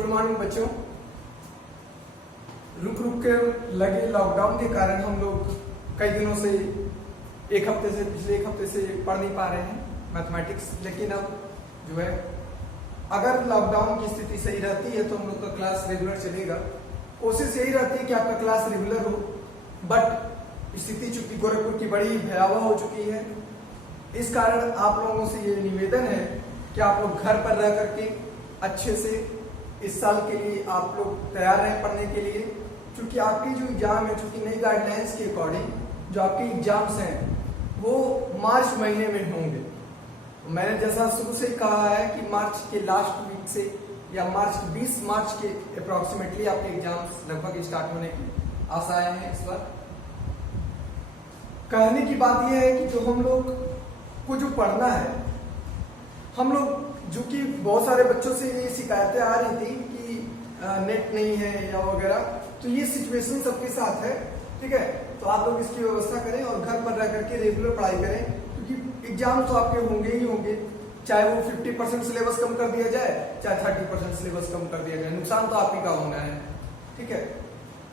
Good morning बच्चों। रुक रुक के लगे लॉकडाउन के कारण हम लोग कई दिनों से पिछले एक हफ्ते से पढ़ नहीं पा रहे हैं मैथमेटिक्स। लेकिन अब जो है अगर लॉकडाउन की स्थिति सही रहती है तो हम लोग का क्लास रेगुलर चलेगा। कोशिश यही रहती है कि आपका क्लास रेगुलर हो, बट स्थिति चूंकि गोरखपुर की बड़ी भयावह हो चुकी है, इस कारण आप लोगों से ये निवेदन है कि आप लोग घर पर रह करके अच्छे से इस साल के लिए आप लोग तैयार रहें पढ़ने के लिए। क्योंकि आपकी जो एग्जाम है, चूंकि नई गाइडलाइंस के अकॉर्डिंग जो आपके एग्जाम्स हैं वो मार्च महीने में होंगे। मैंने जैसा शुरू से ही कहा है कि मार्च के लास्ट वीक से या 20 मार्च के अप्रोक्सीमेटली आपके एग्जाम्स लगभग स्टार्ट होने की आशाएं हैं इस बार। कहने की बात यह है कि जो हम लोग को जो पढ़ना है, हम लोग जो कि बहुत सारे बच्चों से ये शिकायतें आ रही थी कि नेट नहीं है या वगैरह, तो ये सिचुएशन सबके साथ है, ठीक है। तो आप लोग इसकी व्यवस्था करें और घर पर रह करके रेगुलर पढ़ाई करें, क्योंकि एग्जाम तो आपके होंगे ही होंगे। चाहे वो 50% सिलेबस कम कर दिया जाए, चाहे 30% सिलेबस कम कर दिया जाए, नुकसान तो आप ही का होना है, ठीक है।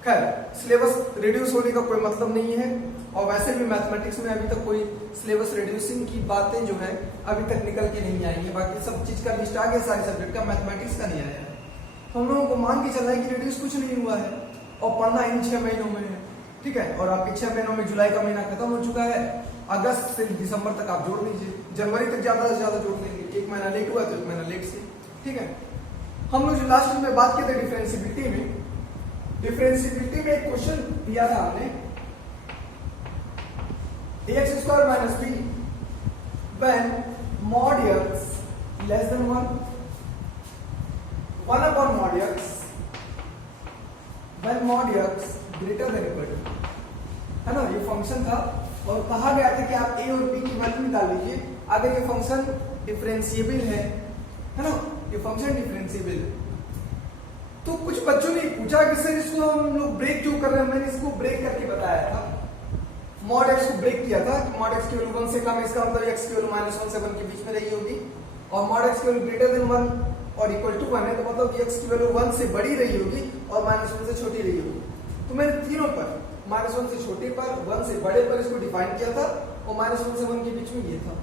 खैर, सिलेबस रिड्यूस होने का कोई मतलब नहीं है, और वैसे भी मैथमेटिक्स में अभी तक कोई सिलेबस रिड्यूसिंग की बातें जो है अभी तक निकल के नहीं आई है। बाकी सब चीज का लिस्ट आ गया, सारे सब्जेक्ट का, मैथमेटिक्स का नहीं आया है। हम लोगों को मान के चलना है कि रिड्यूस कुछ नहीं हुआ है और पढ़ना इन 6 महीनों में है, ठीक है। और आपके 6 महीनों में जुलाई का महीना खत्म हो चुका है, अगस्त से दिसंबर तक आप जोड़ लीजिए, जनवरी तक ज्यादा से ज्यादा जोड़ लेंगे। एक महीना लेट हुआ तो एक महीना लेट से, ठीक है। हम लोग जो लास्ट में बात किए थे डिफरेंशियबिलिटी में एक क्वेश्चन दिया था हमने, ax² - b when mod x less than 1 mod x when mod x greater than equal to, है ना। ये फंक्शन था और कहा गया था कि आप a और b की वैल्यू निकाल लीजिए अगर ये फंक्शन डिफरेंशिएबल है ना। ये फंक्शन डिफरेंशिएबल है। तो कुछ बच्चों ने पूछा कि सर इसको हम लोग ब्रेक क्यों कर रहे हैं। मैंने इसको ब्रेक करके बताया था, मॉड एक्स को ब्रेक किया था। मॉड एक्स की वैल्यू 1 से कम है, इसका मतलब x की वैल्यू -1 से 1 के बीच में रही होगी, और मॉड एक्स की वैल्यू ग्रेटर देन 1 और इक्वल टू 1 है, तो मतलब x की वैल्यू 1 से बड़ी रही होगी और -1 से छोटी रही होगी। तो मैंने तीनों पर, -1 से छोटे पर, 1 से बड़े पर इसको डिफाइन किया था, और -1 से 1 के बीच में ये था।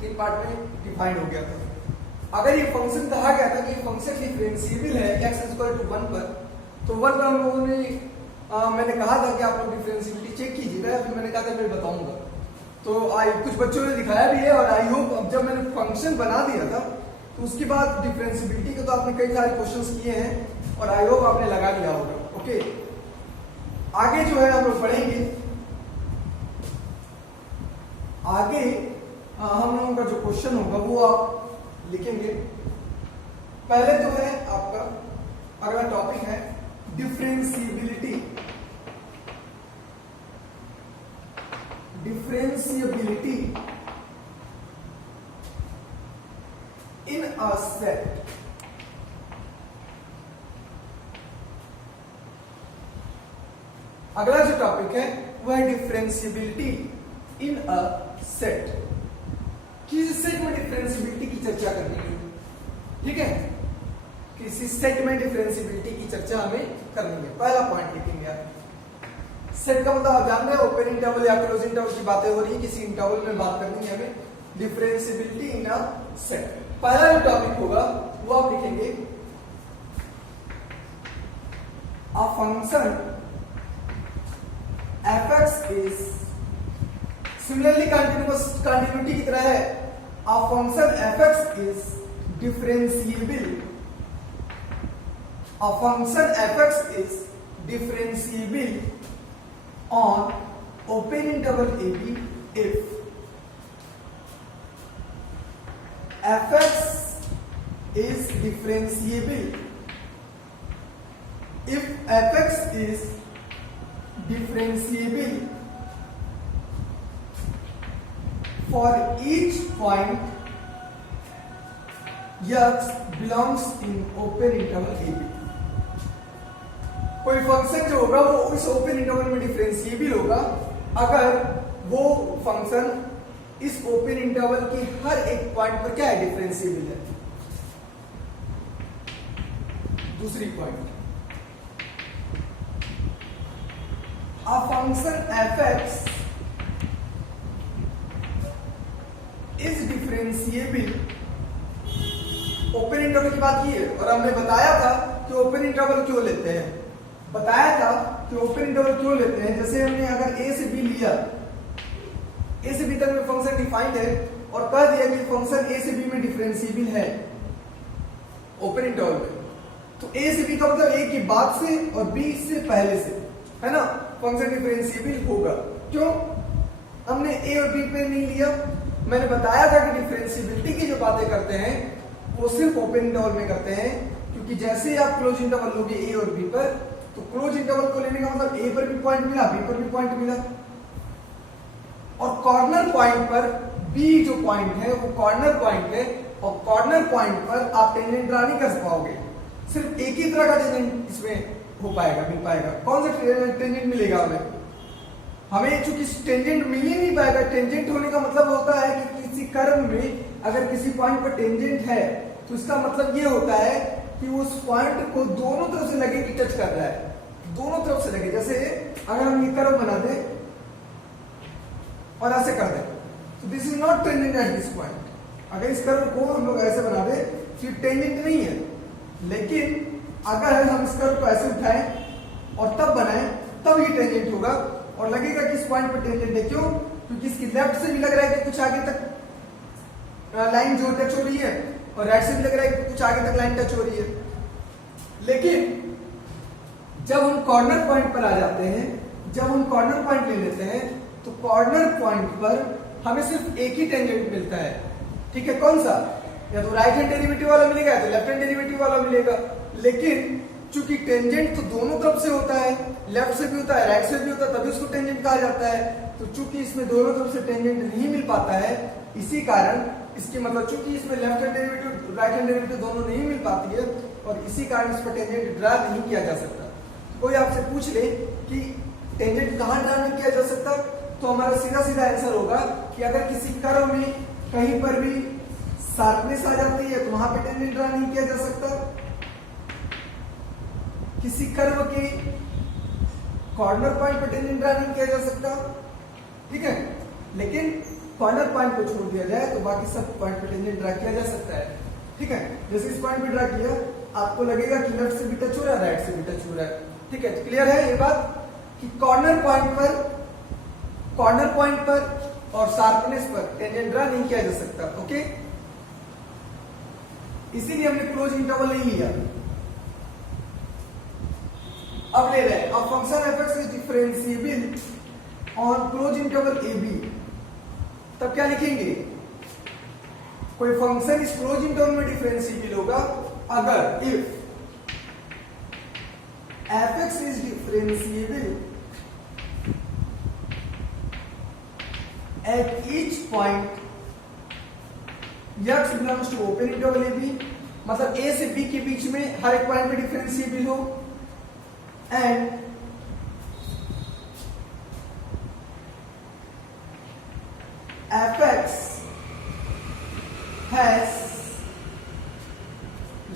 3 पार्ट में डिफाइन हो गया था। अगर ये फंक्शन कहा गया था कि ये फंक्शन डिफरेंशिएबल है x इक्वल टू 1 पर, तो 1 पर हम लोगों ने मैंने कहा था कि आप लोग डिफरेंशिएबिलिटी चेक कीजिएगा, फिर मैंने कहा था मैं बताऊंगा। तो कुछ बच्चों ने दिखाया भी है, और आई होप अब जब मैंने फंक्शन बना दिया था तो उसके बाद डिफरेंशिएबिलिटी के तो आपने कई सारे क्वेश्चंस किए हैं और आई होप आपने लगा लिया होगा। ओके, आगे जो है हम लोग पढ़ेंगे। आगे हम लोगों का जो क्वेश्चन होगा वो आप लिखेंगे। पहले तो है आपका अगला टॉपिक है डिफरेंशिएबिलिटी इन अ सेट। अगला जो टॉपिक है वह है डिफरेंशिएबिलिटी इन अ सेट। किसी सेट में डिफरेंशिएबिलिटी की चर्चा करनी है, ठीक है। किसी सेट में डिफरेंशिएबिलिटी की चर्चा हमें करनी है। पहला पॉइंट लिखेंगे आप। सेट का मतलब आप जान रहे हैं, ओपन इंटरवल या क्लोज इंटरवल की बातें हो रही है, किसी इंटरवल में बात करनी है हमें। डिफरेंशिएबिलिटी इन अ सेट, पहला जो टॉपिक होगा वो आप लिखेंगे a function fx is similarly continuity की तरह है। A function fx is differentiable. A function fx is differentiable on open interval ab if fx is differentiable if fx is differentiable for each point x belongs in open interval ab। कोई function जो होगा वो उस open interval में differentiable होगा अगर वो function इस ओपन इंटरवल के हर एक पॉइंट पर क्या है, डिफरेंशिएबल है। दूसरी point, a function f(x) is differentiable। Open interval की बात की है और हमने बताया था कि ओपन इंटरवल क्यों लेते हैं, बताया था कि ओपन इंटरवल क्यों लेते हैं। जैसे हमने अगर a से b लिया, a से b तक में फंक्शन डिफाइंड है और कह दिया कि फंक्शन a से b में डिफरेंशिएबल है ओपन इंटरवल में, तो a से b का मतलब a के बाद से और b से पहले से, है ना, फंक्शन डिफरेंशिएबल होगा। क्यों? हमने a और b पे नहीं लिया। मैंने बताया था कि डिफरेंशिएबिलिटी की जो बातें करते हैं वो सिर्फ ओपन इंटरवल में करते हैं, क्योंकि जैसे ही आप क्लोज इंटरवल लोगे a और b पर, तो क्लोज इंटरवल को लेने का मतलब a पर भी पॉइंट मिला, b पर भी पॉइंट मिला, और कॉर्नर पॉइंट पर b जो पॉइंट है वो कॉर्नर पॉइंट है, और कॉर्नर पॉइंट पर आप टेंजेंट ड्रा नहीं कर पाओगे, सिर्फ एक ही तरह का टेंजेंट इसमें हो पाएगा, मिल पाएगा। कौन सा टेंजेंट मिलेगा हमें चूंकि टेंजेंट मिल ही नहीं पाएगा। टेंजेंट होने का मतलब होता है कि किसी कर्व में अगर किसी पॉइंट पर टेंजेंट है तो इसका मतलब ये होता है कि उस पॉइंट को दोनों तरफ से लगे कि टच कर रहा है, दोनों तरफ से लगे। जैसे अगर हम ये कर्व बना दें और ऐसे कर दें तो this is not tangent at this point. अगर इस कर्व को हम लोग ऐसे बना दें तो ये टेंजेंट नहीं है, लेकिन अगर हम इस कर्व को ऐसे उठाएं और तब बनाएं तब ये टेंजेंट होगा और लगेगा कि इस पॉइंट पर टेंजेंट है। क्यों? क्योंकि इसकी लेफ्ट से भी लग रहा है कि कुछ आगे तक लाइन जो टच हो रही है और राइट से भी लग रहा है कि कुछ आगे तक लाइन टच हो रही है। लेकिन जब हम कॉर्नर पॉइंट पर आ जाते हैं, जब हम कॉर्नर पॉइंट ले लेते हैं तो कॉर्नर पॉइंट पर हमें सिर्फ एक ही टेंजेंट मिलता है। ठीक है, कौन सा? या तो राइट हैंड डेरिवेटिव वाला मिलेगा या तो लेफ्ट हैंड डेरिवेटिव वाला मिलेगा। लेकिन चूंकि टेंजेंट तो दोनों तरफ से होता है, लेफ्ट से भी होता है राइट से भी होता है, तभी उसको टेंजेंट कहा जाता है। तो चूंकि इसमें दोनों तरफ से टेंजेंट नहीं मिल पाता है, इसी कारण इसके मतलब चूंकि इसमें left hand derivative right hand derivative दोनों नहीं मिल पाती है और इसी कारण इस पर टेंजेंट ड्रा नहीं किया जा सकता। कोई आपसे पूछ ले कि टेंजेंट कहां ड्रा नहीं किया जा सकता, तो हमारा सीधा सीधा आंसर होगा कि अगर किसी कर्व में कहीं पर भी शार्पनेस आ जाती है तो वहां पे टेंजेंट ड्रा नहीं किया जा सकता। किसी कर्व के कॉर्नर पॉइंट पर टेंजेंट ड्रा नहीं किया जा सकता। ठीक है, लेकिन कॉर्नर पॉइंट को छोड़ दिया जाए तो बाकी सब पॉइंट पर टेंजेंट ड्रा किया जा सकता है। ठीक है, जैसे इस पॉइंट पे ड्रा किया, आपको लगेगा कि लेफ्ट से भी टच हो रहा है, राइट से भी टच हो रहा है। ठीक है, क्लियर है ये बात कि कॉर्नर पॉइंट पर और शार्पनेस पर टेंजेंट ड्रा नहीं किया जा सकता। ओके, इसीलिए हमने क्लोज इंटरवल नहीं लिया। अब ले रहे हैं, अब function f(x) is differentiable on close interval ab। तब क्या लिखेंगे? कोई फंक्शन इस क्लोज इंटरवल में डिफरेंशिएबल होगा अगर if f(x) is differentiable at each point x belongs to open interval ab, मतलब a से b के बीच में हर एक पॉइंट पे डिफरेंशिएबल हो, एंड f(x) has,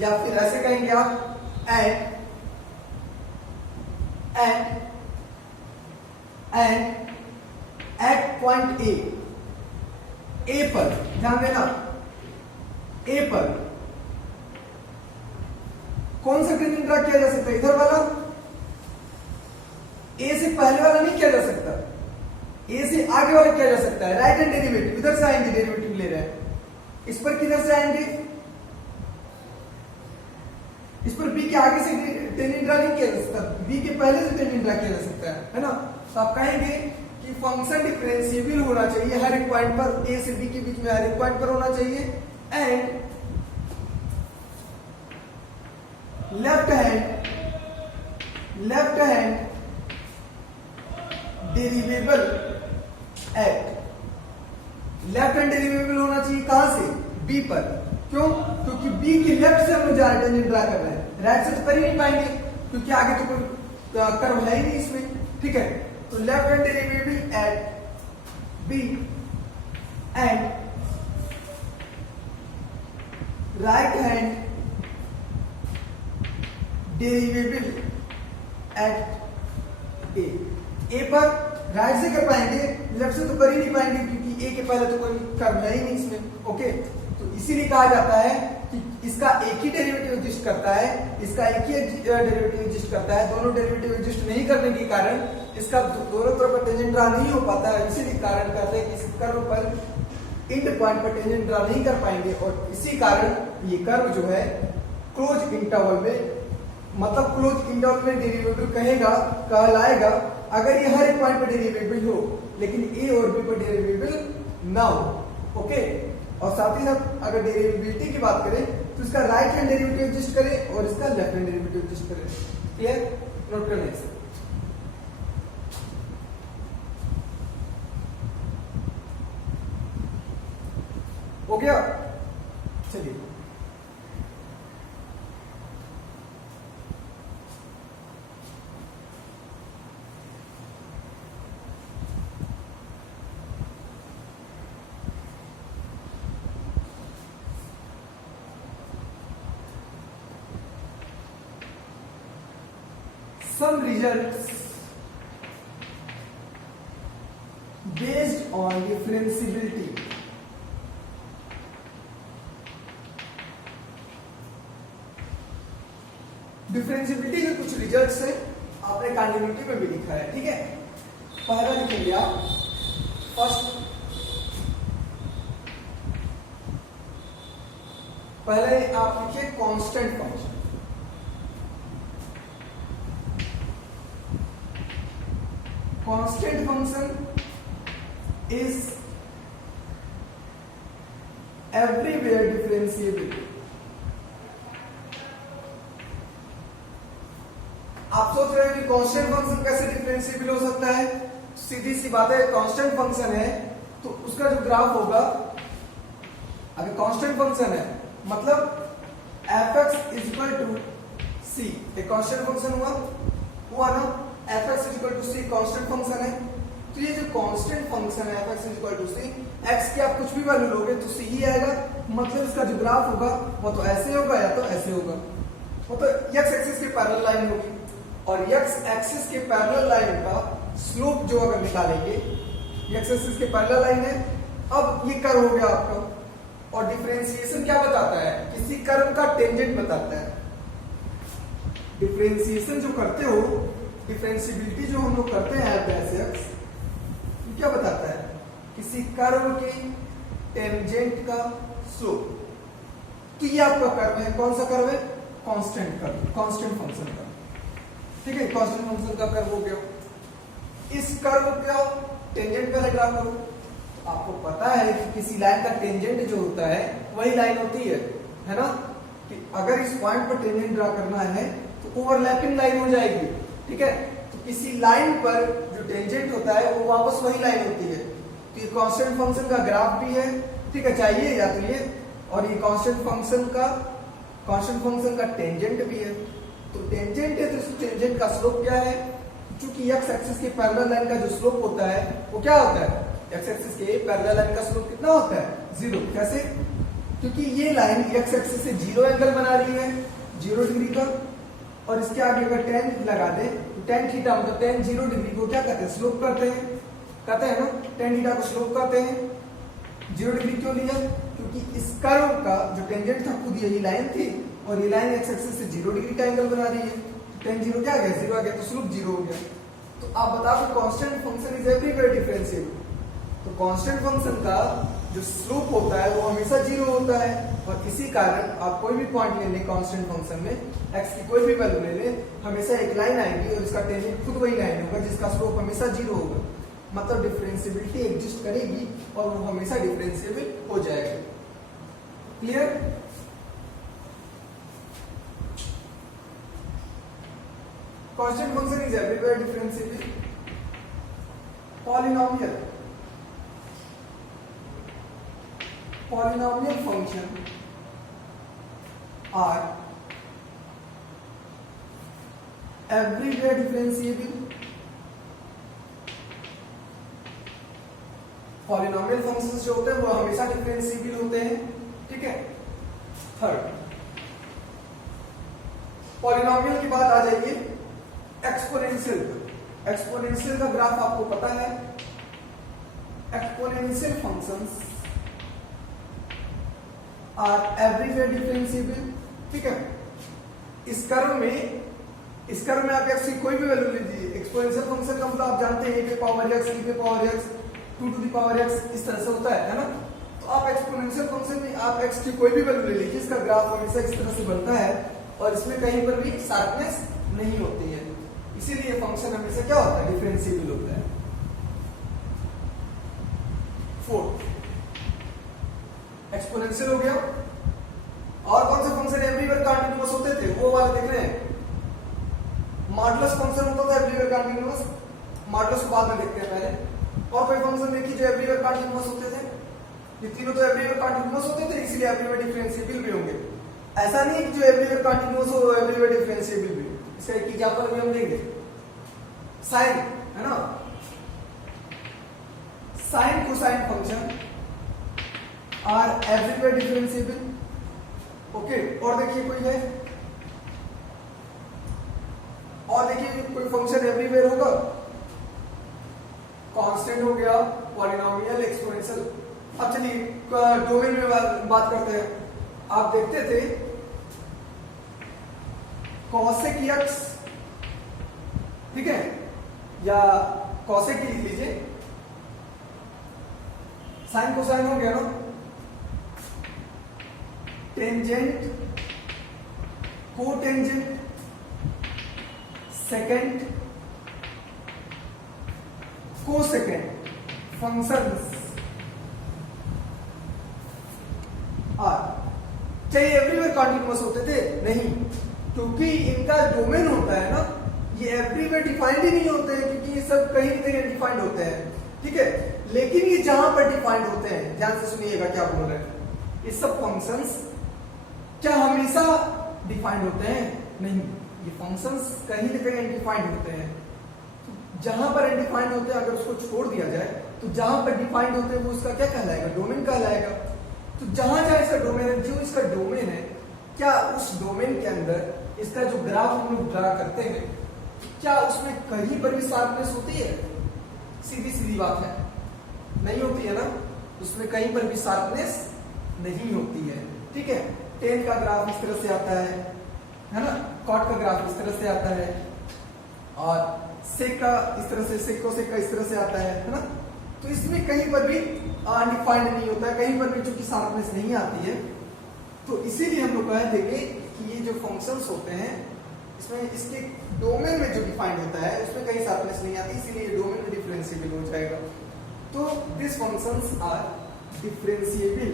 या फिर ऐसे कहेंगे आप and at point a पर ध्यान देना, a पर कौन सा टेंजेंट ड्रा किया जा सकता है? इधर वाला, a से पहले वाला नहीं किया जा सकता, a से आगे वाला किया जा सकता है। राइट हैंड डेरिवेटिव इधर से आएंगे, डेरिवेटिव ले रहे हैं, इस पर किधर से आएंगे? इस पर b के आगे से टेंजेंट ड्रा नहीं किया जा सकता, b के पहले से टेंजेंट ड्रा किया जा सकता है ना। तो आप कहेंगे कि फंक्शन डिफरेंशिएबल होना चाहिए हर एक पॉइंट पर, a से b के बीच में हर एक पॉइंट पर होना चाहिए, and left hand derivable at, left hand derivable होना चाहिए कहां से? b पर। क्यों? क्योंकि b के लेफ्ट से हम लोग टेंजेंट ड्रा कर रहे हैं, राइट से तो कर ही नहीं पाएंगे क्योंकि आगे तो कोई कर्व है ही नहीं इसमें। ठीक है, तो left hand derivative at b and right hand derivable at a पर राइट से कर पाएंगे, लेफ्ट से तो कर ही नहीं पाएंगे क्योंकि ए के पहले तो कोई कर्व है ही नहीं इसमें। ओके, तो इसीलिए कहा जाता है कि इसका एक ही डेरिवेटिव एग्जिस्ट करता है, इसका एक ही डेरिवेटिव एग्जिस्ट करता है। दोनों डेरिवेटिव एग्जिस्ट नहीं करने के कारण इसका दोनों तरफ टेंजेंट ड्रा नहीं हो पाता है। इसीलिए कारण कहते हैं कि इस कर्व पर इंड पॉइंट पर टेंजेंट ड्रा नहीं कर पाएंगे और इसी कारण ये कर्व जो है क्लोज इंटरवल में, मतलब क्लोज इंटरवल में डेरिवेबल कहलाएगा अगर ये हर एक पॉइंट पर डेरिवेबल हो लेकिन ए और बी पर डेरिवेबल ना हो। ओके, और साथ ही साथ अगर डेरिवेबिलिटी की बात करें तो इसका राइट हैंड डेरिवेटिव एग्जिस्ट करे और इसका लेफ्ट हैंड डेरिवेटिव एग्जिस्ट करे। क्लियर? नोट करने से हो गया। चलिए some results based on differentiability. Differentiability के कुछ रिजल्ट्स हैं, आपने कंटिन्यूटी में भी लिखा है। ठीक है, पहला लिखेंगे आप फर्स्ट, पहले आप लिखिए constant function. Constant function is everywhere differentiable. आप सोच रहे हैं कि कांस्टेंट फंक्शन कैसे डिफरेंशिएबल हो सकता है? सीधी सी बात है, कांस्टेंट फंक्शन है तो उसका जो ग्राफ होगा, अगर कांस्टेंट फंक्शन है मतलब f(x) is equal to c, एक कांस्टेंट फंक्शन हुआ ना, f(x) is equal to c constant function है। तो ये जो कांस्टेंट फंक्शन है f(x) is equal to c, x की आप कुछ भी वैल्यू लोगे तो c ही आएगा, मतलब इसका जो ग्राफ होगा वो तो ऐसे होगा या तो ऐसे होगा, वो तो x एक्सिस के पैरेलल लाइन होगी और x एक्सिस के पैरेलल लाइन का स्लोप जो अगर निकालेंगे, x एक्सिस के पैरेलल लाइन है, अब ये कर्व हो गया आपका। और डिफरेंशिएशन क्या बताता है? किसी कर्व का टेंजेंट बताता है। डिफरेंशिएशन जो करते हो, डिफरेंशिएबिलिटी जो हम लोग करते हैं f(x), क्या बताता है? किसी कर्व के टेंजेंट का स्लोप। तो ये आपका कर्व है, कौन सा कर्व है? कांस्टेंट कर्व, कांस्टेंट फंक्शन का। ठीक है, कांस्टेंट फंक्शन का कर्व हो गया। इस कर्व का टेंजेंट पहले ड्रा करो। आपको पता है कि किसी लाइन का टेंजेंट जो होता है वही लाइन होती है ना, कि अगर इस पॉइंट पर टेंजेंट ड्रा करना है तो ओवरलैपिंग लाइन हो जाएगी। ठीक है, तो किसी लाइन पर जो टेंजेंट होता है वो वापस वही लाइन होती है। तो ये कांस्टेंट फंक्शन का ग्राफ भी है, ठीक है, चाहिए या तो ये, और ये कांस्टेंट फंक्शन का टेंजेंट भी है। तो टेंजेंट है तो इस टेंजेंट का स्लोप क्या है? चूंकि x एक्सिस के पैरेलल लाइन का जो स्लोप होता है वो क्या होता है? x एक्सिस के पैरेलल लाइन का स्लोप कितना होता है? 0। कैसे? क्योंकि ये लाइन x एक्सिस से 0 एंगल बना रही है, 0 डिग्री का, और इसके आगे अगर tan लगा दे तो tan थीटा मतलब tan 0 डिग्री को क्या कहते हैं? स्लोप कहते हैं ना, tan थीटा को स्लोप कहते हैं। 0 डिग्री क्यों लिया? क्योंकि इस कर्व का जो टेंजेंट था खुद यही लाइन थी और ये लाइन x एक्सिस से 0 डिग्री का एंगल बना रही है। tan 0 क्या आ गया? 0 आ गया, तो स्लोप 0 हो गया। तो आप बताओ कि constant function is everywhere differentiable. तो कांस्टेंट फंक्शन का जो स्लोप होता है वो हमेशा 0 होता है, और इसी कारण आप कोई भी पॉइंट ले लें कांस्टेंट फंक्शन में, x की कोई भी वैल्यू ले लें, हमेशा एक लाइन आएगी और इसका टेंजेंट खुद वही लाइन होगा जिसका स्लोप हमेशा 0 होगा। मतलब डिफरेंशिएबिलिटी एग्जिस्ट करेगी और वो हमेशा डिफरेंशिएबल हो जाएगा। Clear? Constant function is everywhere differentiable. Polynomial function are everywhere differentiable. Polynomial functions जो होते हैं वो हमेशा डिफरेंशिएबल होते हैं। ठीक है। थर्ड, पॉलिनोमियल की बात आ जाइए एक्सपोनेंशियल। एक्सपोनेंशियल का ग्राफ आपको पता है, exponential functions are everywhere differentiable. ठीक है, इस कर्व में आप एक्स की कोई भी वैल्यू लीजिए, एक्सपोनेंशियल फंक्शन का मतलब आप जानते हैं e power x, e power x, 2 to the power x, इस तरह से होता है ना। तो आप एक्सपोनेंशियल फंक्शन में आप x की कोई भी वैल्यू ले लीजिए, इसका ग्राफ हमेशा इस तरह से बनता है और इसमें कहीं पर भी शार्पनेस नहीं होती है, इसीलिए फंक्शन हमेशा क्या होता है, डिफरेंशिएबल होता है। 4 एक्सपोनेंशियल हो गया। और कौन से फंक्शन एवरीवेयर कंटीन्यूअस होते थे, वो वाले देख रहे हैं। मॉडुलस फंक्शन होता था एवरीवेयर कंटीन्यूअस, मॉडुलस को बाद में देखते हैं पहले। और कोई फंक्शन देखिए जो एवरीवेयर कंटीन्यूअस होते थे, ये तीनों तो एवरीवेयर कंटीन्यूअस होते थे, इसलिए एवरीवेयर डिफरेंशिएबल भी होंगे। ऐसा नहीं है कि जो एवरीवेयर कंटीन्यूअस हो एवरीवेयर डिफरेंशिएबल भी। इसका एक एग्जांपल भी हम देंगे, साइन है ना, sine cosine function are everywhere differentiable. Okay, और देखिए कोई है, और देखिए कोई फंक्शन एवरीवेयर होगा, कांस्टेंट हो गया, पॉलिनोमियल, एक्सपोनेंशियल। अब चलिए डोमेन में बात करते हैं। आप देखते थे कॉसेक x, ठीक है, या कॉसेक लिख लीजिए, साइन कोसाइन हो गया ना, tangent, cotangent, secant, cosecant functions are चाहे एवरीवेयर कंटीन्यूअस होते थे, नहीं, क्योंकि इनका डोमेन होता है ना, ये एवरीवेयर डिफाइंड ही नहीं होते हैं, क्योंकि ये सब कहीं ना कहीं डिफाइंड होते हैं। ठीक है, लेकिन ये जहां पर डिफाइंड होते हैं, ध्यान से सुनिएगा क्या बोल रहे हैं, ये सब फंक्शंस क्या हमेशा डिफाइंड होते हैं, नहीं, ये फंक्शंस कहीं ना कहीं अनडिफाइंड होते हैं। जहां पर अनडिफाइंड होते हैं, अगर उसको छोड़ दिया जाए तो जहां पर डिफाइंड होते हैं वो उसका क्या कहलाएगा, डोमेन कहलाएगा। तो जहां जहां इसका डोमेन है, जो इसका डोमेन है, क्या उस डोमेन के अंदर इसका जो ग्राफ हम लोग ड्रा करते हैं, क्या उसमें कहीं पर भी शार्पनेस होती है? सीधी सीधी बात है, नहीं होती है ना, उसमें कहीं पर भी शार्पनेस नहीं होती है। ठीक है, टेन का ग्राफ इस तरह से आता है ना, कॉट का ग्राफ इस तरह से आता है, और सेक का इस तरह से, सेक कोसेक का इस तरह से आता है ना। तो इसमें कहीं पर भी अनडिफाइंड नहीं होता है, कहीं पर भी चूंकि शार्पनेस नहीं आती है, तो इसीलिए हम लोग कह देंगे कि ये जो फंक्शंस होते हैं, इसमें इसके डोमेन में जो डिफाइंड होता है उसमें कहीं शार्पनेस नहीं आती, इसीलिए डोमेन में डिफरेंशिएबल हो जाएगा। तो this functions are differentiable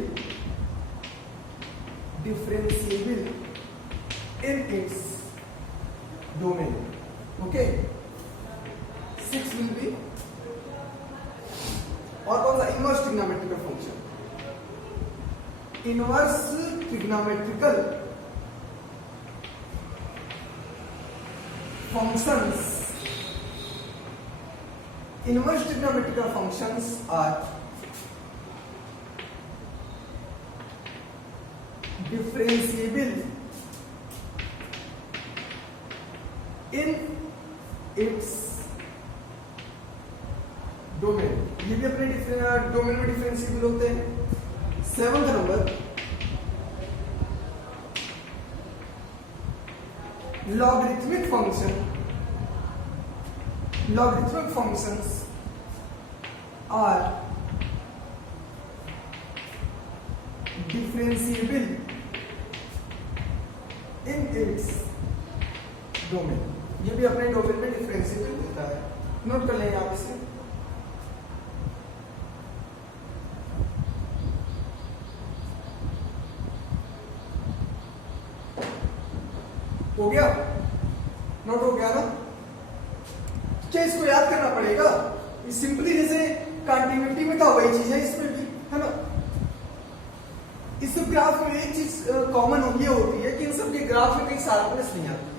in its domain. Okay, 6 will be, और कौन सा, inverse trigonometrical function, inverse trigonometrical functions, inverse trigonometrical functions are differentiable in its domain। ये भी अपने डोमेन में डिफरेंशिएबल होते हैं। 7th number, logarithmic functions are differentiable in its domain। ये भी अपने डोमेन में डिफरेंशिएबल होता है, नोट कर लेंगे आप इसे। हो गया, नोट हो गया ना। क्या इसको याद करना पड़ेगा? सिंपली जैसे कंटिन्यूटी में था वही चीज है इसमें भी, है ना। इस ग्राफ में एक चीज कॉमन ये होती है कि इन सब के ग्राफ में कहीं शार्पनेस नहीं आती है,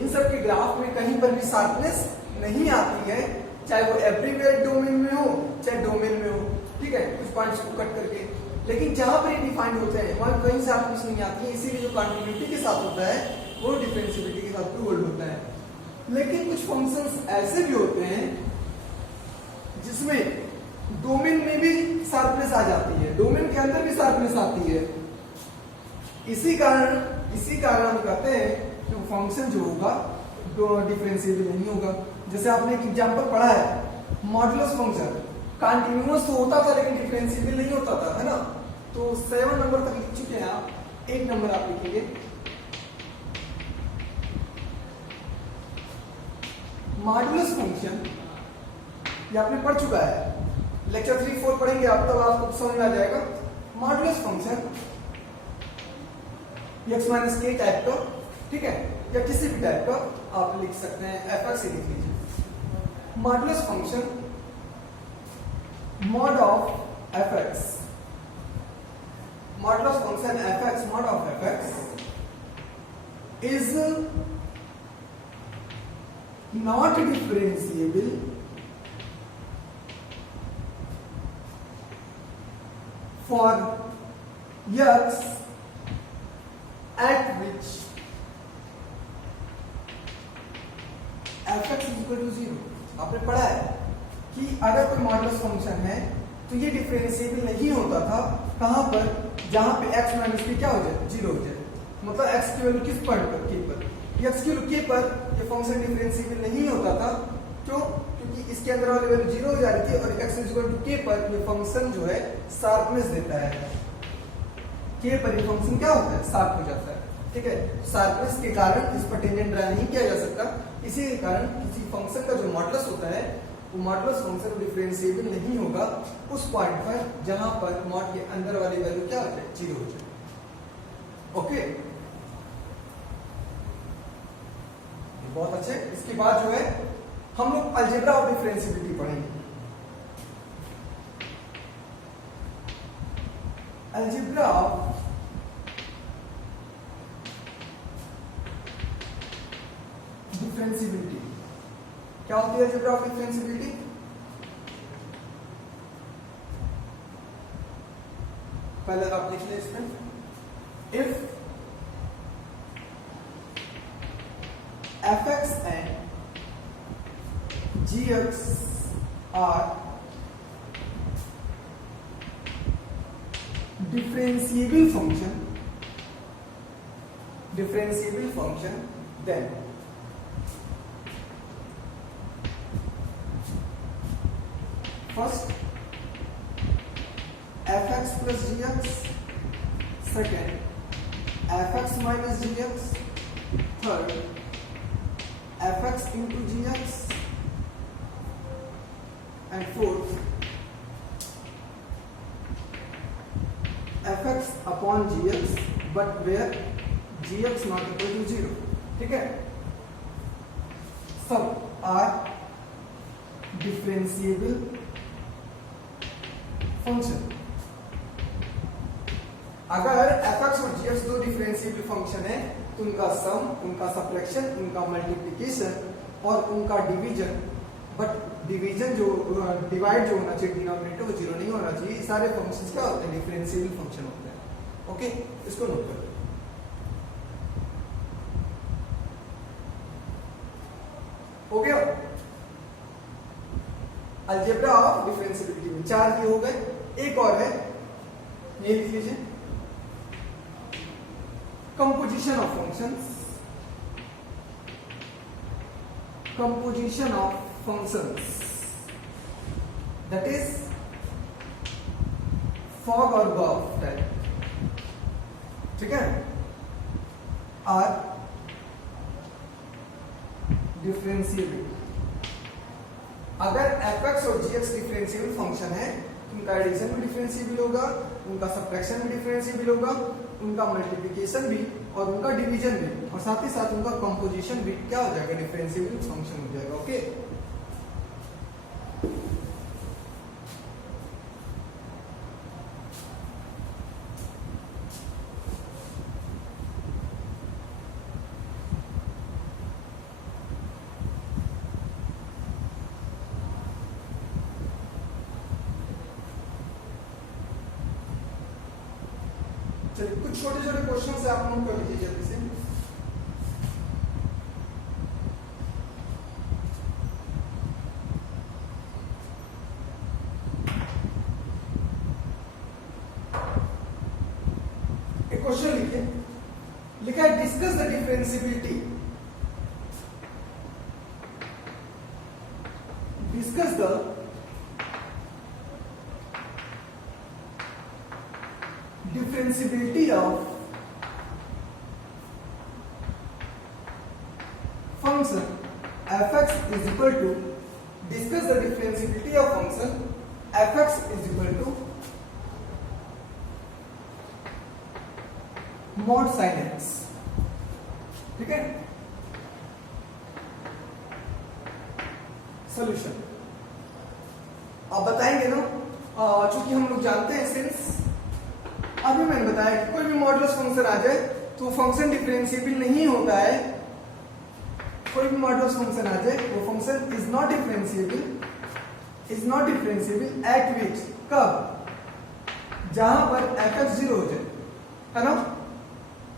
इन सब के ग्राफ में कहीं पर भी शार्पनेस नहीं आती है, चाहे वो एवरीवेयर डोमेन में हो चाहे डोमेन में हो। ठीक है, कुछ पॉइंट्स को कट करके, लेकिन जहां पर ये डिफाइंड होते हैं वहां कहीं से आपको नहीं आती है, इसीलिए जो कंटिन्यूटी के साथ होता है वो डिफरेंशिएबिलिटी के साथ भी होल्ड होता है। लेकिन कुछ फंक्शंस ऐसे भी होते हैं जिसमें डोमेन में भी शार्पनेस आ जाती है, डोमेन के अंदर भी शार्पनेस आती है। इसी कारण हम कहते हैं कि वो फंक्शन जो होगा डिफरेंशिएबल नहीं होगा। जैसे आपने एक एग्जांपल पढ़ा है मॉडुलस फंक्शन, कंटीन्यूअस तो होता था लेकिन डिफरेंशिएबल नहीं होता था, है ना। तो 7 नंबर तक लिख चुके हैं आप, 8 नंबर आप लिखेंगे। मॉडुलस फंक्शन ये आपने पढ़ चुका है, लेक्चर 3-4 पढ़ेंगे आप, तब आपको समझ में आ जाएगा। मॉडुलस फंक्शन x-k टाइप का, ठीक है, या किसी भी टाइप का आप लिख सकते हैं, fx लिख लीजिए। Modulus function mod of fx, modulus function fx mod of fx is not differentiable for x at which fx is equal to 0। आपने पढ़ा है कि अगर कोई मॉडुलस फंक्शन है तो ये डिफरेंशिएबल नहीं होता था, कहां पर, जहां पे x माइनस k क्या हो जाए, 0 हो जाए। मतलब x की वैल्यू किस पॉइंट पर, k पर, x की वैल्यू k पर ये फंक्शन डिफरेंशिएबल नहीं होता था। क्यों? क्योंकि इसके अंदर वाली वैल्यू 0 हो जा रही थी और x k पर ये फंक्शन जो है शार्पनेस देता है, k पर ये फंक्शन क्या होता है, शार्प हो जाता है, ठीक है। शार्पनेस के कारण इस पर टेंजेंट ड्रा नहीं किया जा सकता, इसी के कारण किसी फंक्शन का जो मॉडुलस होता है वो मॉडुलस फंक्शन डिफरेंशिएबल नहीं होगा उस पॉइंट पर जहां पर मॉड के अंदर वाली वैल्यू क्या हो जाए, 0 हो जाए। ओके, बहुत अच्छे। इसके बाद जो है हम लोग अलजेब्रा ऑफ डिफरेंशिएबिलिटी पढ़ेंगे। अलजेब्रा ऑफ डिफरेंशिएबिलिटी क्या होती है? अलजेब्रा ऑफ डिफरेंशिएबिलिटी पहले आप लिख लें इसमें, if fx and gx are differentiable function, then first fx plus gx, second fx minus gx, third fx into gx, and fourth fx upon gx but where gx not equal to 0, ठीक है। सब are differentiable function. अगर fx और gx दो differentiable function है तो उनका सम, उनका सब्ट्रैक्शन, उनका मल्टीप्लिकेशन और उनका डिवीजन, बट डिवीजन जो डिवाइड जो होना चाहिए डिनोमिनेटर वो 0 नहीं होना चाहिए। सारे फंक्शंस क्या होते हैं? डिफरेंशिएबल फंक्शन होते हैं। ओके, इसको नोट करो। हो गया अलजेब्रा ऑफ डिफरेंशिएबिलिटी में 4 ये हो गए। एक और है, ये लिख लीजिए, composition of functions, that is fog और GAUF type, ठीक है, are डिफरेंशिएबल। अगर fx और gx डिफरेंशिएबल फंक्शन है तो उनका एडिशन भी डिफरेंशिएबल होगा, उनका सब्ट्रैक्शन भी डिफरेंशिएबल होगा, उनका मल्टीप्लिकेशन भी और उनका डिवीजन भी, और साथ ही साथ उनका कंपोजिशन भी क्या हो जाएगा? डिफरेंशिएबल फंक्शन हो जाएगा। ओके, चलिए कुछ छोटे छोटे क्वेश्चन से आप नोट कर लीजिए जल्दी से। एक क्वेश्चन लिखिए, लिखा है discuss the differentiability, discuss the differentiability of function fx is equal to, discuss the differentiability of function fx is equal to mod sin x। ठीक है, सॉल्यूशन आप बताएंगे ना, चूंकि हम लोग जानते हैं सिंस अभी मैंने बताया कि कोई भी मॉडुलस फंक्शन आ जाए तो फंक्शन डिफरेंशिएबल नहीं होता है। कोई भी मॉडुलस फंक्शन आ जाए वो function is not differentiable eight विच, कब, जहां पर fx 0 हो जाए, है ना।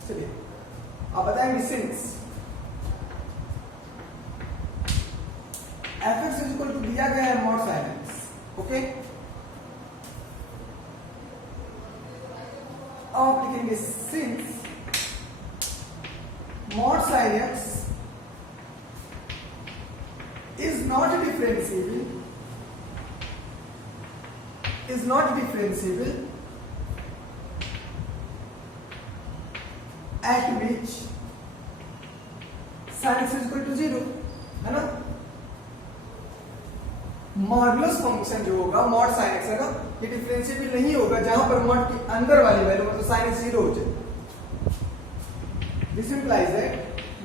चलिए आप बताएंगे since fx is equal to दिया गया है mod sin x, ओके। आप लिखेंगे since mod sin x is not differentiable at which sin x is equal to 0, है ना। मॉडुलस फंक्शन जो होगा mod sin x है ना, ये डिफरेंशिएबल नहीं होगा जहां पर mod की अंदर वाली वैल्यू मतलब sin x 0 हो जाए। This implies that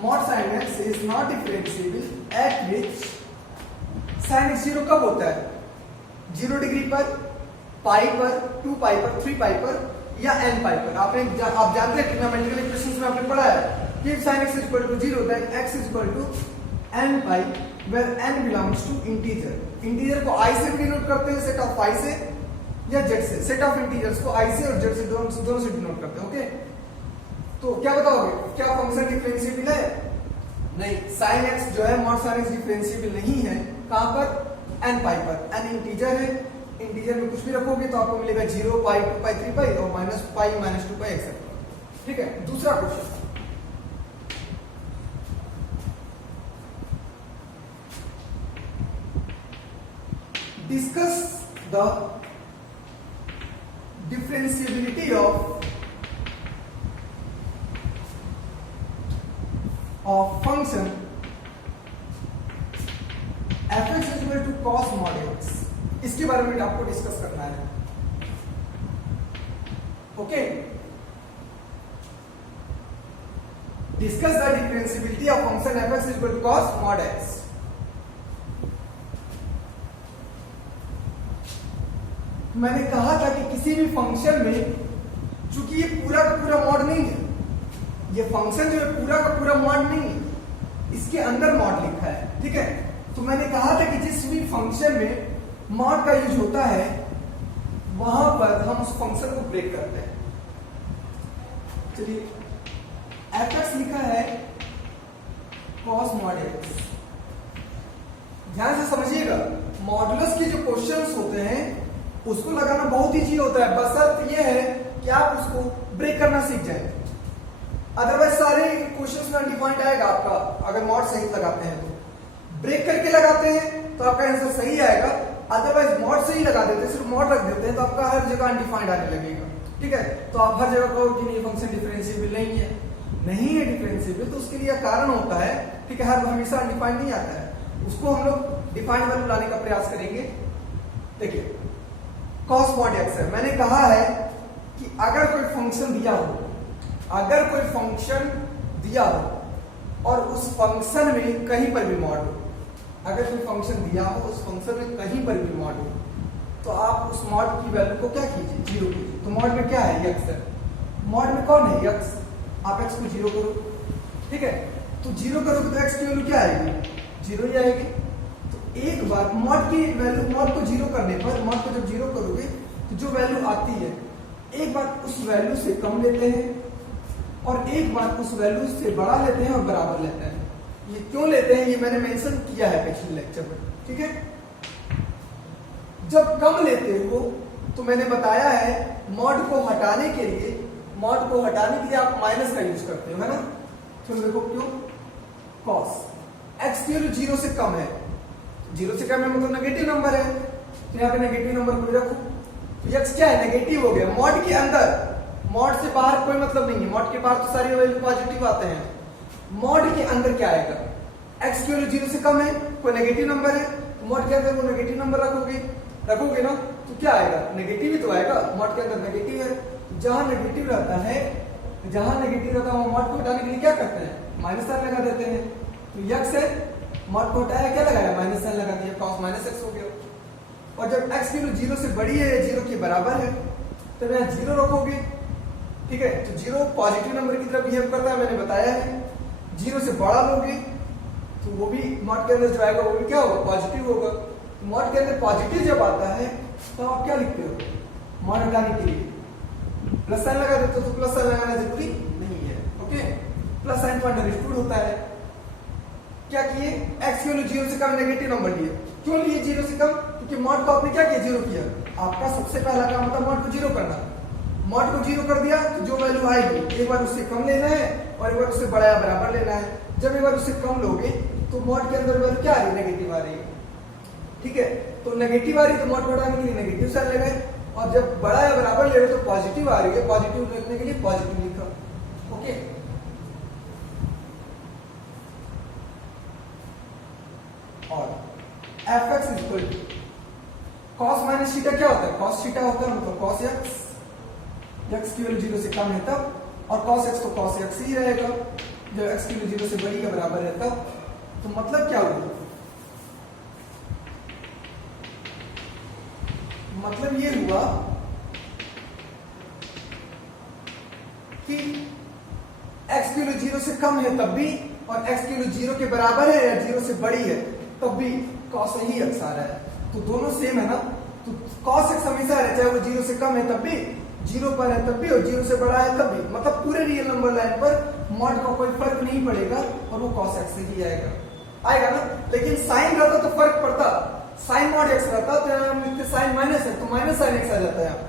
mod sin x is not differentiable eight which sin x 0 कब होता है, 0 डिग्री पर, पाई पर, 2 पाई पर, 3 पाई पर या n पाई पर। आप जानते हैं ट्रिग्नोमेट्रिकल इक्वेशंस में आपने पढ़ा है कि sin x is equal to 0 then x is equal to n pi where n belongs to integer। Integer को i से डिनोट करते हैं, सेट ऑफ i से या z से, सेट ऑफ इंटीजर्स को i से और z से दोनों से डिनोट करते हैं, ओके। तो क्या बताओगे, क्या फंक्शन डिफरेंशिएबल है? नहीं, sin x जो है mod sin x डिफरेंशिएबल नहीं है। कहां पर, n पाई पर। n इंटीजर है, इंटीजर में कुछ भी रखोगे तो आपको मिलेगा 0 पाई, 2 पाई, 3 पाई और माइनस पाई, माइनस 2 पाई एक्सेट्रा। ठीक है, दूसरा question, discuss the differentiability of function fx is equal to cos mod x। इसके बारे में आपको डिस्कस करना है, okay. Discuss the differentiability of function fx is equal to cos mod x। मैंने कहा था कि किसी भी फंक्शन में, चूंकि ये पूरा का पूरा मॉड नहीं है, ये फंक्शन जो है पूरा का पूरा मॉड नहीं है, इसके अंदर मॉड लिखा है, ठीक है। तो मैंने कहा था कि जिस भी फंक्शन में मॉड का यूज होता है वहां पर हम उस फंक्शन को ब्रेक करते हैं। चलिए fx लिखा है cos mod x। ध्यान से समझिएगा, मॉडुलस के जो क्वेश्चंस होते हैं उसको लगाना बहुत इजी होता है, बशर्त ये है कि आप उसको ब्रेक करना सीख जाए। अदरवाइज सारे क्वेश्चंस में अनडिफाइंड आएगा आपका, अगर मॉड सही लगाते हैं तो। ब्रेक करके लगाते हैं तो आपका आंसर सही आएगा, अदरवाइज मॉड से ही लगा देते हैं, सिर्फ मॉड रख देते हैं तो आपका हर जगह अनडिफाइंड आने लगेगा। ठीक है, तो आप हर जगह कहो कि ये फंक्शन डिफरेंशिएबल नहीं है, नहीं है डिफरेंशिएबल, तो उसके लिए कारण होता है, ठीक है, हर हमेशा अनडिफाइंड नहीं आता है, उसको हम लोग डिफाइंड वैल्यू लाने का प्रयास करेंगे। देखिए cos mod x है, मैंने कहा है कि अगर कोई फंक्शन दिया हो, अगर कोई फंक्शन दिया हो और उस फंक्शन में कहीं पर भी मॉड हो, अगर कोई फंक्शन दिया हो उस फंक्शन में कहीं पर भी मॉड हो, तो आप उस मॉड की वैल्यू को क्या कीजिए, 0 कीजिए। तो मॉड में क्या है, x है, मॉड में कौन है, x, आप x को 0 करो, ठीक है। तो 0 करोगे तो x की वैल्यू क्या आएगी, 0 ही आएगी। एक बार मॉड की वैल्यू, मॉड को 0 करने पर, मॉड को जब 0 करोगे तो जो वैल्यू आती है एक बार उस वैल्यू से कम लेते हैं और एक बार उस वैल्यू से बड़ा लेते हैं और बराबर लेते हैं। ये क्यों लेते हैं ये मैंने मेंशन किया है पिछले लेक्चर में, ठीक है। जब कम लेते हो तो मैंने बताया है मॉड को हटाने के लिए आप माइनस का यूज करते हो, है ना। तो देखो क्यों, कॉस एक्स की वैल्यू 0 से कम है, 0 से कम है मतलब नेगेटिव नंबर है, तो यहाँ पे नेगेटिव नंबर को रखो। तो एक्स क्या है, नेगेटिव हो गया। मॉड के अंदर, मॉड से बाहर कोई मतलब नहीं है, मॉड के बाहर तो सारी वैल्यू पॉजिटिव आते हैं। मॉड के अंदर क्या आएगा, एक्स की वैल्यू 0 से कम है, कोई नेगेटिव नंबर है, तो मॉड के अंदर वो नेगेटिव नंबर रखोगे ना, तो क्या आएगा, नेगेटिव ही तो आएगा। मॉड के अंदर नेगेटिव है, जहां नेगेटिव रहता है वहां मॉड को हटाने के लिए क्या करते हैं, माइनस साइन लगा देते हैं। तो एक्स है, मॉड को हटाया, क्या लगाया, माइनस साइन लगा दिया, कॉस माइनस एक्स हो गया। और जब एक्स की वैल्यू 0 से बड़ी है, 0 के बराबर है, तो यहाँ 0 रखोगे, ठीक है। तो 0 पॉजिटिव नंबर की तरफ बिहेव करता है, मैंने बताया है। 0 से बड़ा लोगे तो वो भी मॉड के अंदर जो आएगा वो भी क्या होगा, पॉजिटिव होगा। मॉड के अंदर पॉजिटिव जब आता है तो आप क्या लिखते हो, मॉड हटाने के लिए प्लस साइन लगा देते हो, तो प्लस साइन लगाना जरूरी नहीं है, ओके। प्लस साइन तो अंडरस्टूड होता है। क्या किए, एक्स की वैल्यू 0 से कम नेगेटिव नंबर लिए। क्यों लिए 0 से कम, क्योंकि मॉड को आपने क्या किया, 0 किया। आपका सबसे पहला काम होता है मॉड को 0 करना। मॉड को 0 कर दिया तो जो वैल्यू आएगी एक बार उससे कम लेना है और एक बार उससे बड़ा या बराबर लेना है। जब एक बार उससे कम लोगे तो मॉड के अंदर वैल्यू क्या आ रही है, नेगेटिव आ रही है, ठीक है। तो नेगेटिव आ रही है तो मॉड को हटाने के लिए नेगेटिव साइन लगाए, और जब बड़ा या बराबर ले रहे हो तो पॉजिटिव आ रही है, पॉजिटिव लिखने के लिए पॉजिटिव लिखा, ओके। और F X is equal to cos minus theta क्या होता है, कॉस थीटा होता है, मतलब कॉस एक्स। एक्स की वैल्यू 0 से कम है तब, और कॉस एक्स तो कॉस एक्स ही रहेगा। जब एक्स की वैल्यू 0 से बड़ी या बराबर है तब। तो मतलब क्या हुआ, मतलब ये हुआ कि एक्स की वैल्यू 0 से कम है तब भी, और एक्स की वैल्यू 0 के बराबर है या 0 से बड़ी है तब भी कॉस ही एक्स आ रहा है। तो दोनों सेम है ना, तो कॉस एक्स हमेशा है, चाहे वो 0 से कम है तब भी, 0 पर है तब भी, और 0 से बड़ा है तब भी। मतलब पूरे रियल नंबर लाइन पर मॉड का कोई फर्क नहीं पड़ेगा और वो कॉस एक्स ही आएगा ना। लेकिन साइन रहता तो फर्क पड़ता, साइन मॉड एक्स रहता तो यहाँ हम लिखते साइन माइनस है, तो माइनस साइन एक्स आ जाता है यहाँ पे,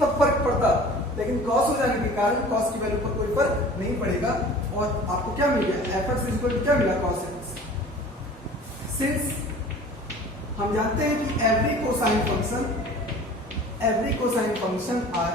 तब फर्क पड़ता। लेकिन कॉस हो जाने के कारण कॉस की वैल्यू पर कोई फर्क नहीं पड़ेगा, और आपको क्या मिल गया, एफ एक्स इक्वल टू क्या मिला, कॉस एक्स। सिंस हम जानते हैं कि एवरी कोसाइन फंक्शन आर